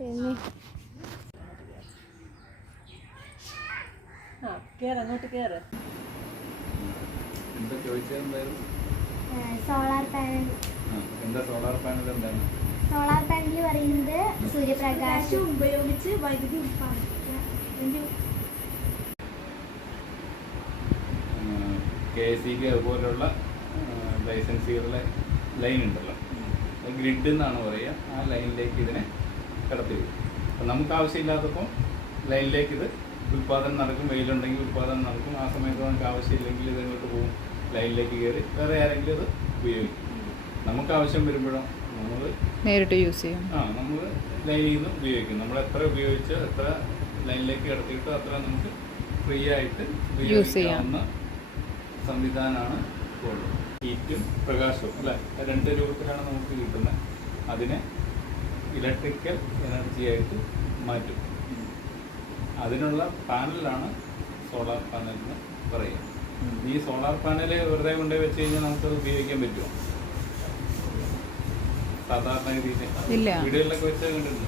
തന്നെ. അങ്ങോട്ട് കേറ്. Solar panel. എന്താ സോളാർ പാനൽ? എന്താണ് സോളാർ പാനൽ പറയുന്നത്? സൂര്യപ്രകാശം ഉപയോഗിച്ച് വൈദ്യുതി KSEB അതുപോലുള്ള ലൈസൻസുകളിലെ ലൈൻ ഉണ്ടല്ലോ, ഗ്രിഡ് എന്നാണ് പറയുക. ആ ലൈനിലേക്ക് ഇതിനെ കടത്തി വരും. അപ്പം നമുക്ക് ആവശ്യമില്ലാത്തപ്പോൾ ലൈനിലേക്ക് ഇത് ഉൽപ്പാദനം നടക്കും. വെയിലുണ്ടെങ്കിൽ ഉൽപ്പാദനം നടക്കും. ആ സമയത്ത് നമുക്ക് ആവശ്യമില്ലെങ്കിൽ ഇത് ഇങ്ങോട്ട് പോകും, ലൈനിലേക്ക് കയറി വേറെ ആരെങ്കിലും ഇത് ഉപയോഗിക്കും. നമുക്ക് ആവശ്യം വരുമ്പോഴോ നമ്മൾ നേരിട്ട് യൂസ് ചെയ്യും. നമ്മൾ ലൈനിൽ നിന്ന് ഉപയോഗിക്കും. നമ്മൾ എത്ര ഉപയോഗിച്ച് എത്ര ലൈനിലേക്ക് കടത്തിയിട്ടോ അത്ര നമുക്ക് ഫ്രീ ആയിട്ട് ഉപയോഗിക്കാവുന്ന സംവിധാനമാണ് ഇപ്പോൾ. ഹീറ്റും പ്രകാശവും അല്ലേ, രണ്ട് രൂപത്തിലാണ് നമുക്ക് കിട്ടുന്നത്. അതിനെ ഇലക്ട്രിക്കൽ എനർജി ആയിട്ട് മാറ്റും. അതിനുള്ള പാനലാണ് സോളാർ പാനൽ എന്ന് പറയുക. ഈ സോളാർ പാനൽ വെറുതെ കൊണ്ടുപോയി വെച്ച് കഴിഞ്ഞാൽ നമുക്കത് ഉപയോഗിക്കാൻ പറ്റുമോ? സാധാരണ രീതിയിൽ വീടുകളിലൊക്കെ വെച്ച് കണ്ടിട്ടുണ്ട്.